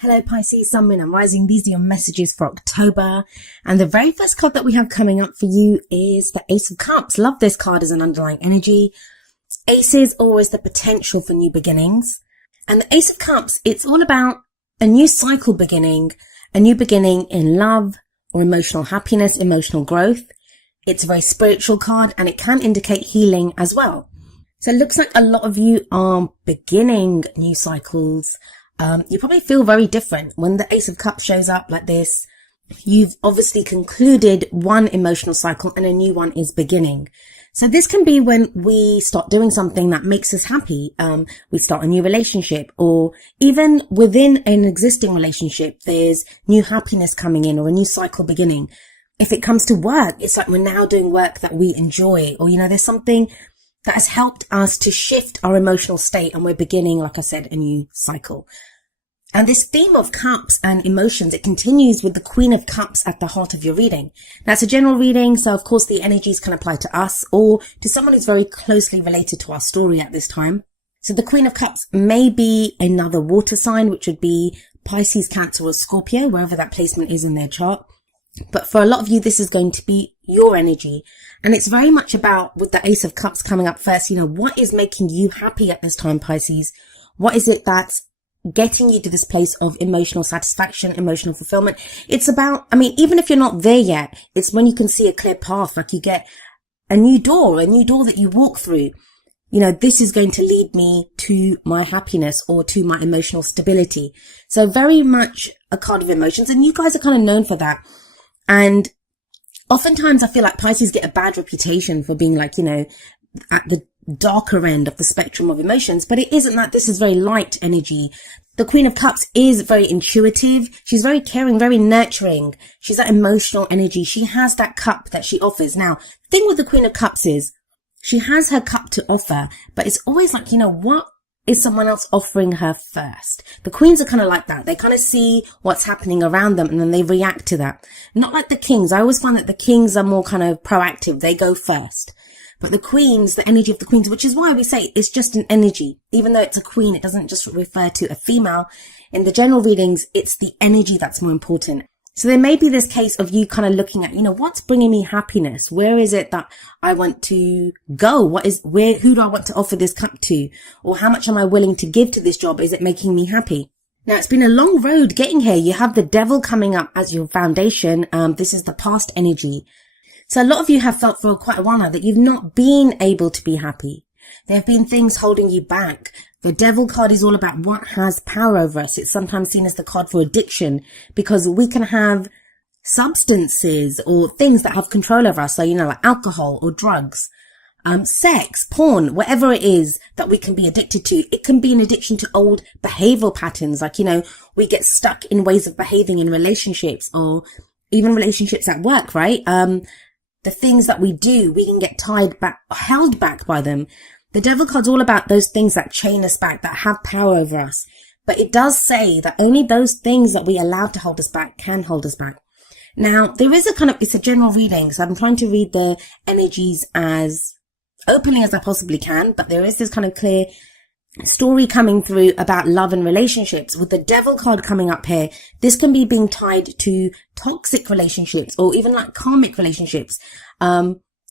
Hello Pisces, Sun, Moon and Rising. These are your messages for October. And the very first card that we have coming up for you is the Ace of Cups. Love this card as an underlying energy. Ace is always the potential for new beginnings. And the Ace of Cups, it's all about a new cycle beginning, a new beginning in love or emotional happiness, emotional growth. It's a very spiritual card and it can indicate healing as well. So it looks like a lot of you are beginning new cycles. You probably feel very different when the Ace of Cups shows up like this. You've obviously concluded one emotional cycle and a new one is beginning. So this can be when we start doing something that makes us happy. We start a new relationship, or even within an existing relationship, there's new happiness coming in or a new cycle beginning. If it comes to work, it's like we're now doing work that we enjoy, or, there's something that has helped us to shift our emotional state and we're beginning, like I said, a new cycle. And this theme of cups and emotions, it continues with the Queen of Cups at the heart of your reading. That's a general reading, so of course the energies can apply to us or to someone who's very closely related to our story at this time. So the Queen of Cups may be another water sign, which would be Pisces, Cancer or Scorpio, wherever that placement is in their chart. But for a lot of you, this is going to be your energy. And it's very much about, with the Ace of Cups coming up first, what is making you happy at this time, Pisces? What is it that's getting you to this place of emotional satisfaction, emotional fulfillment? It's about, even if you're not there yet, it's when you can see a clear path, like you get a new door that you walk through. This is going to lead me to my happiness or to my emotional stability. So very much a card of emotions, and you guys are kind of known for that. And oftentimes I feel like Pisces get a bad reputation for being like, at the darker end of the spectrum of emotions, but it isn't that. This is very light energy. The Queen of Cups is very intuitive. She's very caring, very nurturing. She's that emotional energy. She has that cup that she offers. Now, the thing with the Queen of Cups is she has her cup to offer, but it's always like, what is someone else offering her first? The queens are kind of like that. They kind of see what's happening around them and then they react to that. Not like the kings. I always find that the kings are more kind of proactive. They go first. But the queens, the energy of the queens, which is why we say it's just an energy. Even though it's a queen, it doesn't just refer to a female. In the general readings, it's the energy that's more important. So there may be this case of you kind of looking at, what's bringing me happiness? Where is it that I want to go? Who do I want to offer this cup to? Or how much am I willing to give to this job? Is it making me happy? Now, it's been a long road getting here. You have the Devil coming up as your foundation. This is the past energy. So a lot of you have felt for quite a while now that you've not been able to be happy. There have been things holding you back. The Devil card is all about what has power over us. It's sometimes seen as the card for addiction because we can have substances or things that have control over us. So, like alcohol or drugs, sex, porn, whatever it is that we can be addicted to. It can be an addiction to old behavioral patterns. Like, we get stuck in ways of behaving in relationships or even relationships at work, right? The things that we do, we can get held back by them. The Devil card's all about those things that chain us back, that have power over us. But it does say that only those things that we allow to hold us back can hold us back. Now, there is it's a general reading, so I'm trying to read the energies as openly as I possibly can, but there is this kind of clear story coming through about love and relationships. With the Devil card coming up here, this can be being tied to toxic relationships or even like karmic relationships.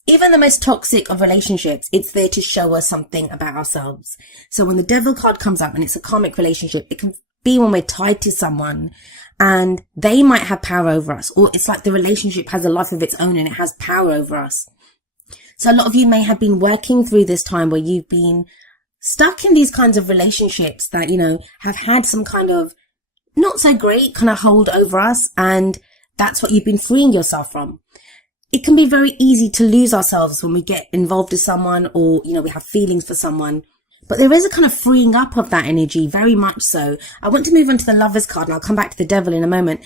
Even the most toxic of relationships, it's there to show us something about ourselves. So when the Devil card comes up and it's a karmic relationship, it can be when we're tied to someone and they might have power over us, or it's like the relationship has a life of its own and it has power over us. So a lot of you may have been working through this time where you've been stuck in these kinds of relationships that, have had some kind of not so great kind of hold over us. And that's what you've been freeing yourself from. It can be very easy to lose ourselves when we get involved with someone or, we have feelings for someone. But there is a kind of freeing up of that energy, very much so. I want to move on to the Lovers card and I'll come back to the Devil in a moment.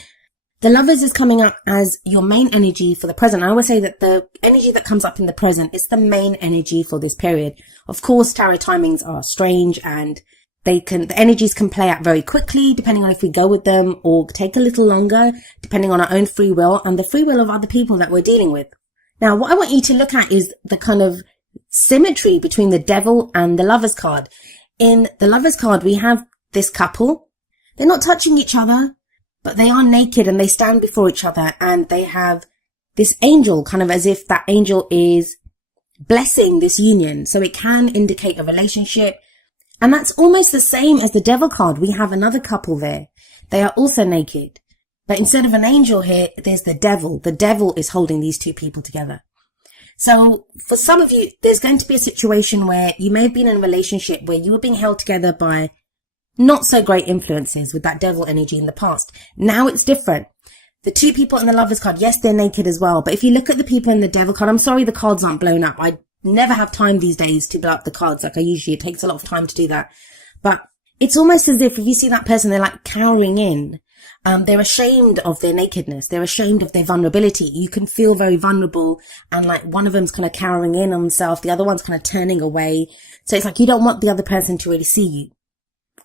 The Lovers is coming up as your main energy for the present. I always say that the energy that comes up in the present is the main energy for this period. Of course, tarot timings are strange and the energies can play out very quickly depending on if we go with them, or take a little longer depending on our own free will and the free will of other people that we're dealing with. Now, what I want you to look at is the kind of symmetry between the Devil and the Lovers card. In the Lovers card, we have this couple. They're not touching each other, but they are naked and they stand before each other, and they have this angel, kind of as if that angel is blessing this union. So it can indicate a relationship. And that's almost the same as the devil card. We have another couple there. They are also naked. But instead of an angel here, there's the devil. The devil is holding these two people together. So for some of you, there's going to be a situation where you may have been in a relationship where you were being held together by not so great influences with that devil energy in the past. Now it's different. The two people in the Lovers card, yes, they're naked as well. But if you look at the people in the devil card, I'm sorry the cards aren't blown up. I never have time these days to blow up the cards like I usually. It takes a lot of time to do that. But it's almost as if you see that person, they're like cowering in. They're ashamed of their nakedness. They're ashamed of their vulnerability. You can feel very vulnerable, and like one of them's kind of cowering in on themselves. The other one's kind of turning away. So it's like you don't want the other person to really see you,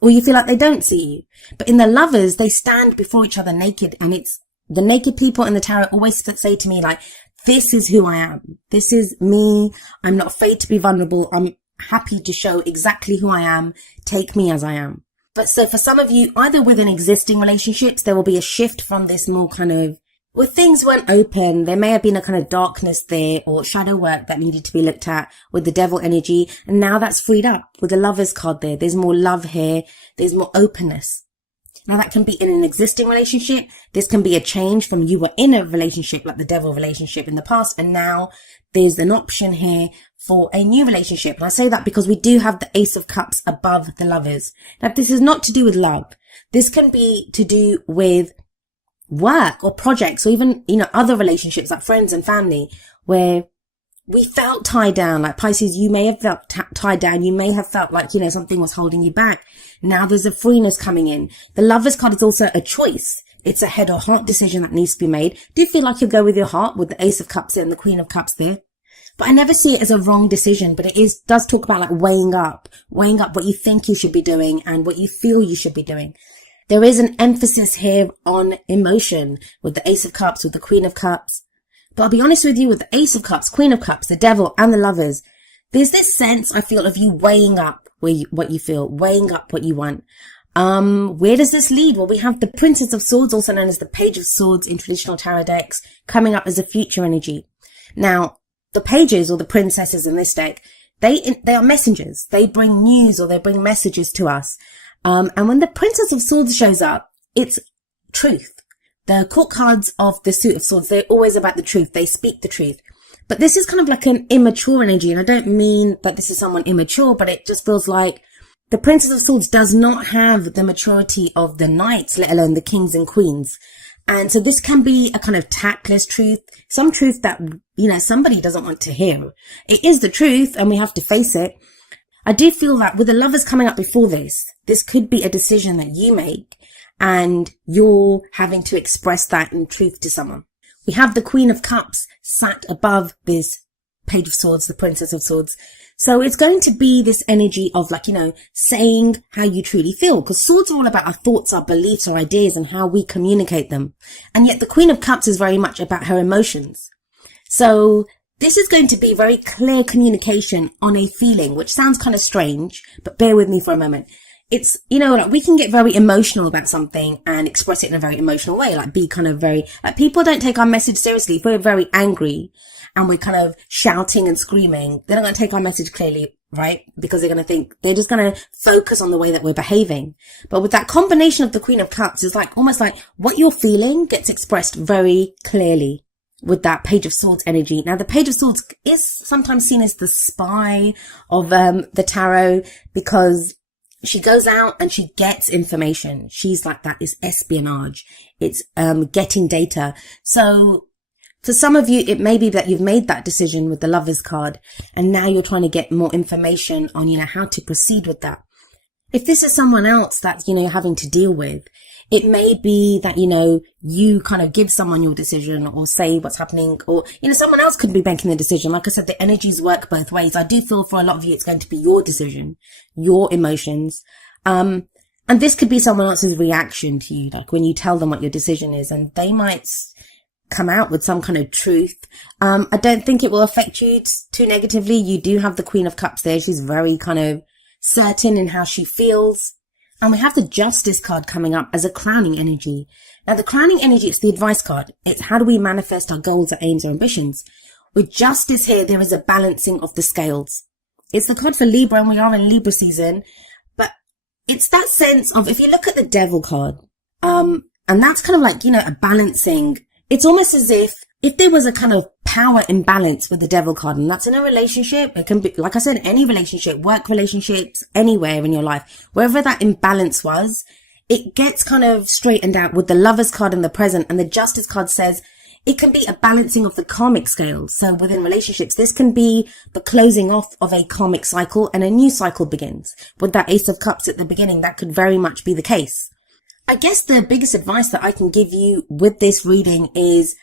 or you feel like they don't see you. But in the Lovers, they stand before each other naked, and it's the naked people in the tarot always say to me, like, this is who I am. This is me. I'm not afraid to be vulnerable. I'm happy to show exactly who I am. Take me as I am. But so for some of you, either within existing relationships, there will be a shift from this more kind of, where things weren't open, there may have been a kind of darkness there or shadow work that needed to be looked at with the devil energy. And now that's freed up with the Lovers card there. There's more love here. There's more openness. Now that can be in an existing relationship. This can be a change from you were in a relationship like the devil relationship in the past, and now there's an option here for a new relationship. And I say that because we do have the Ace of Cups above the Lovers. Now this is not to do with love. This can be to do with work or projects, or even, other relationships like friends and family, where we felt tied down. Like Pisces, you may have felt tied down. You may have felt like, something was holding you back. Now there's a freeness coming in. The Lovers card is also a choice. It's a head or heart decision that needs to be made. Do you feel like you go with your heart with the Ace of Cups there and the Queen of Cups there? But I never see it as a wrong decision, but does talk about like weighing up what you think you should be doing and what you feel you should be doing. There is an emphasis here on emotion with the Ace of Cups, with the Queen of Cups. But I'll be honest with you, with the Ace of Cups, Queen of Cups, the Devil and the Lovers, there's this sense, I feel, of you weighing up what you feel, weighing up what you want. Where does this lead? Well, we have the Princess of Swords, also known as the Page of Swords in traditional tarot decks, coming up as a future energy. Now, the pages or the princesses in this deck, they are messengers. They bring news or they bring messages to us. And when the Princess of Swords shows up, it's truth. The court cards of the Suit of Swords, they're always about the truth. They speak the truth. But this is kind of like an immature energy. And I don't mean that this is someone immature, but it just feels like the Princess of Swords does not have the maturity of the knights, let alone the kings and queens. And so this can be a kind of tactless truth, some truth that, somebody doesn't want to hear. It is the truth and we have to face it. I do feel that with the Lovers coming up before this could be a decision that you make and you're having to express that in truth to someone. We have the Queen of Cups sat above this Page of Swords, the Princess of Swords. So it's going to be this energy of saying how you truly feel, because swords are all about our thoughts, our beliefs, our ideas and how we communicate them. And yet the Queen of Cups is very much about her emotions. So this is going to be very clear communication on a feeling, which sounds kind of strange, but bear with me for a moment. It's, we can get very emotional about something and express it in a very emotional way, be kind of very, people don't take our message seriously. If we're very angry and we're kind of shouting and screaming, they're not going to take our message clearly, right? Because they're going to think, they're just going to focus on the way that we're behaving. But with that combination of the Queen of Cups, it's almost like what you're feeling gets expressed very clearly with that Page of Swords energy. Now, the Page of Swords is sometimes seen as the spy of the tarot, because she goes out and she gets information. She's like that. It's espionage. It's getting data. So for some of you, it may be that you've made that decision with the Lovers card and now you're trying to get more information on, how to proceed with that. If this is someone else that, you're having to deal with, it may be that, you kind of give someone your decision or say what's happening, or, someone else could be making the decision. Like I said, the energies work both ways. I do feel for a lot of you, it's going to be your decision, your emotions. And this could be someone else's reaction to you, like when you tell them what your decision is, and they might come out with some kind of truth. I don't think it will affect you too negatively. You do have the Queen of Cups there. She's very kind of certain in how she feels. And we have the Justice card coming up as a crowning energy. Now, the crowning energy, it's the advice card. It's how do we manifest our goals, our aims, our ambitions. With Justice here, there is a balancing of the scales. It's the card for Libra, and we are in Libra season. But it's that sense of, if you look at the Devil card, and that's kind of like, a balancing. It's almost as if there was a kind of power imbalance with the Devil card, and that's in a relationship. It can be, like I said, any relationship, work relationships, anywhere in your life, wherever that imbalance was, it gets kind of straightened out with the Lovers card in the present, and the Justice card says it can be a balancing of the karmic scales. So within relationships, this can be the closing off of a karmic cycle and a new cycle begins. With that Ace of Cups at the beginning, that could very much be the case. I guess the biggest advice that I can give you with this reading is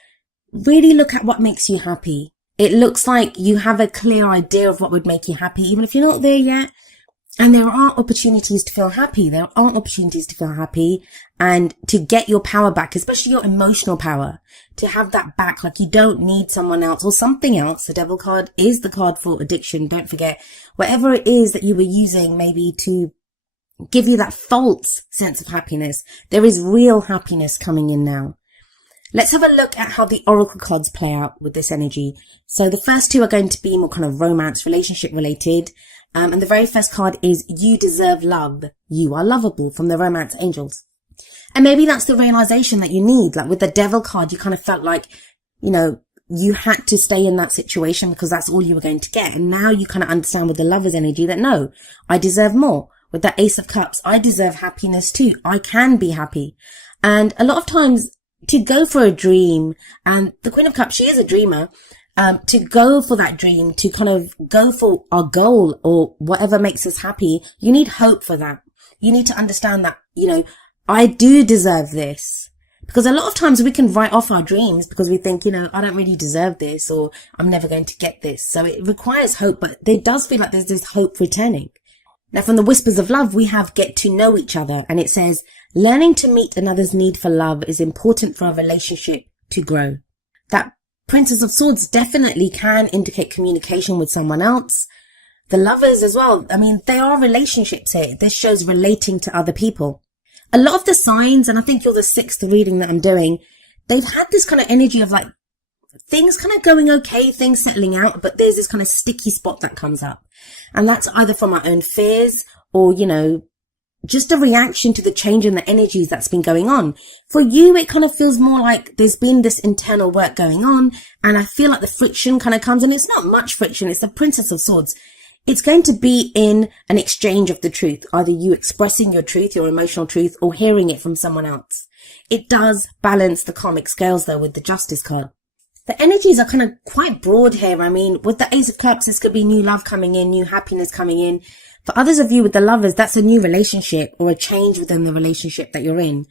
really look at what makes you happy. It looks like you have a clear idea of what would make you happy, even if you're not there yet. And there are opportunities to feel happy. There are opportunities to feel happy and to get your power back, especially your emotional power, to have that back. Like, you don't need someone else or something else. The Devil card is the card for addiction. Don't forget, whatever it is that you were using maybe to give you that false sense of happiness, there is real happiness coming in now. Let's have a look at how the oracle cards play out with this energy. So the first two are going to be more kind of romance, relationship related. And the very first card is You Deserve Love. You are lovable, from the Romance Angels. And maybe that's the realization that you need. Like with the Devil card, you kind of felt like, you had to stay in that situation because that's all you were going to get. And now you kind of understand with the Lover's energy that no, I deserve more. With that Ace of Cups, I deserve happiness too. I can be happy. And a lot of times to go for a dream, and the Queen of Cups, she is a dreamer, to go for that dream, to kind of go for our goal or whatever makes us happy, you need hope for that. You need to understand that, I do deserve this. Because a lot of times we can write off our dreams because we think, I don't really deserve this, or I'm never going to get this. So it requires hope, but it does feel like there's this hope returning. Now, from the Whispers of Love, we have Get to Know Each Other, and it says, learning to meet another's need for love is important for our relationship to grow. That Princess of Swords definitely can indicate communication with someone else. The Lovers as well. I mean, they are relationships here. This shows relating to other people. A lot of the signs, and I think you're the sixth reading that I'm doing, they've had this kind of energy of like things kind of going okay, things settling out, but there's this kind of sticky spot that comes up. And that's either from our own fears or, just a reaction to the change in the energies that's been going on. For you, it kind of feels more like there's been this internal work going on, and I feel like the friction kind of comes, and it's not much friction. It's the Princess of Swords. It's going to be in an exchange of the truth, either you expressing your truth, your emotional truth, or hearing it from someone else. It does balance the karmic scales though with the Justice card. The energies are kind of quite broad here. I mean, with the Ace of Cups, this could be new love coming in, new happiness coming in. For others of you with the Lovers, that's a new relationship or a change within the relationship that you're in.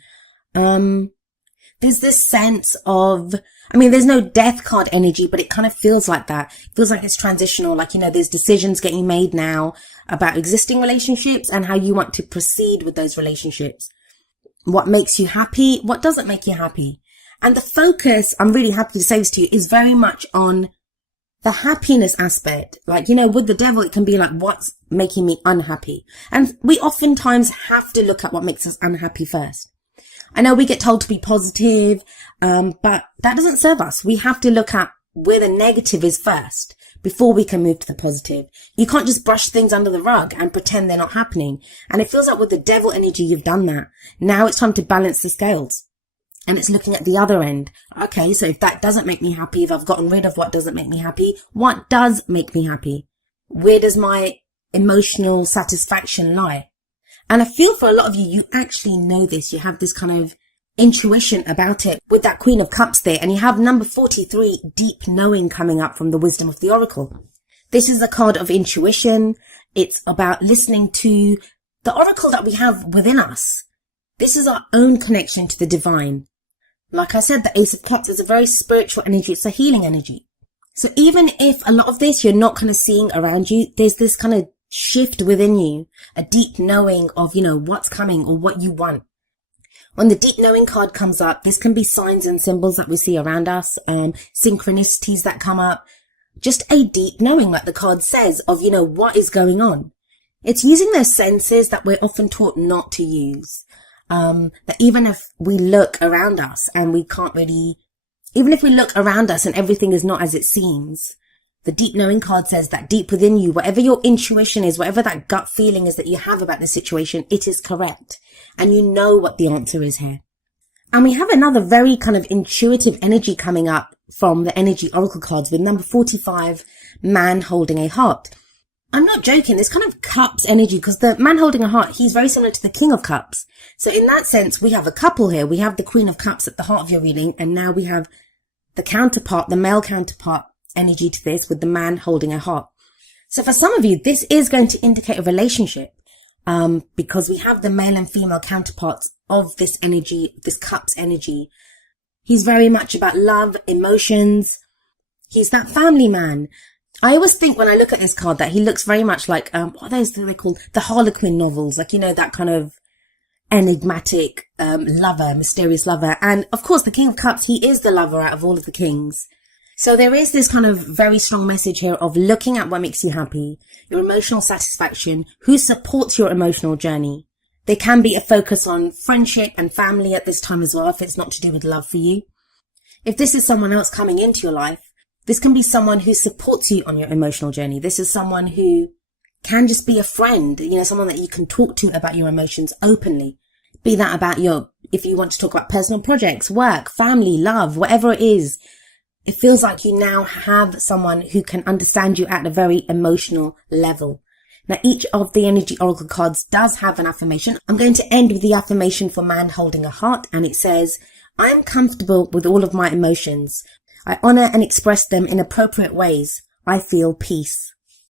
There's this sense of, there's no death card energy, but it kind of feels like that. It feels like it's transitional. Like, there's decisions getting made now about existing relationships and how you want to proceed with those relationships. What makes you happy? What doesn't make you happy? And the focus, I'm really happy to say this to you, is very much on the happiness aspect. Like, with the Devil, it can be like, what's making me unhappy? And we oftentimes have to look at what makes us unhappy first. I know we get told to be positive, but that doesn't serve us. We have to look at where the negative is first before we can move to the positive. You can't just brush things under the rug and pretend they're not happening. And it feels like with the Devil energy, you've done that. Now it's time to balance the scales. And it's looking at the other end. Okay, so if that doesn't make me happy, if I've gotten rid of what doesn't make me happy, what does make me happy? Where does my emotional satisfaction lie? And I feel for a lot of you, you actually know this. You have this kind of intuition about it with that Queen of Cups there. And you have number 43, deep knowing, coming up from the Wisdom of the Oracle. This is a card of intuition. It's about listening to the oracle that we have within us. This is our own connection to the divine. Like I said, the Ace of Cups is a very spiritual energy. It's a healing energy. So even if a lot of this you're not kind of seeing around you, there's this kind of shift within you, a deep knowing of, what's coming or what you want. When the deep knowing card comes up, this can be signs and symbols that we see around us, synchronicities that come up, just a deep knowing, like the card says, of, what is going on. It's using those senses that we're often taught not to use. That even if we look around us and we can't really, even if we look around us and everything is not as it seems, the deep knowing card says that deep within you, whatever your intuition is, whatever that gut feeling is that you have about the situation, it is correct. And you know what the answer is here. And we have another very kind of intuitive energy coming up from the energy oracle cards with number 45, man holding a heart. I'm not joking. This kind of cups energy, because the man holding a heart, he's very similar to the king of cups. So in that sense, we have a couple here. We have the queen of cups at the heart of your reading. And now we have the counterpart, the male counterpart energy to this with the man holding a heart. So for some of you, this is going to indicate a relationship. Because we have the male and female counterparts of this energy, this cups energy. He's very much about love, emotions. He's that family man. I always think when I look at this card that he looks very much like, what are those they're called? The Harlequin novels. Like, you know, that kind of enigmatic, lover, mysterious lover. And of course, the King of Cups, he is the lover out of all of the kings. So there is this kind of very strong message here of looking at what makes you happy, your emotional satisfaction, who supports your emotional journey. There can be a focus on friendship and family at this time as well, if it's not to do with love for you. If this is someone else coming into your life, this can be someone who supports you on your emotional journey. This is someone who can just be a friend, you know, someone that you can talk to about your emotions openly. Be that about if you want to talk about personal projects, work, family, love, whatever it is. It feels like you now have someone who can understand you at a very emotional level. Now, each of the energy oracle cards does have an affirmation. I'm going to end with the affirmation for man holding a heart, and it says, I am comfortable with all of my emotions. I honor and express them in appropriate ways. I feel peace.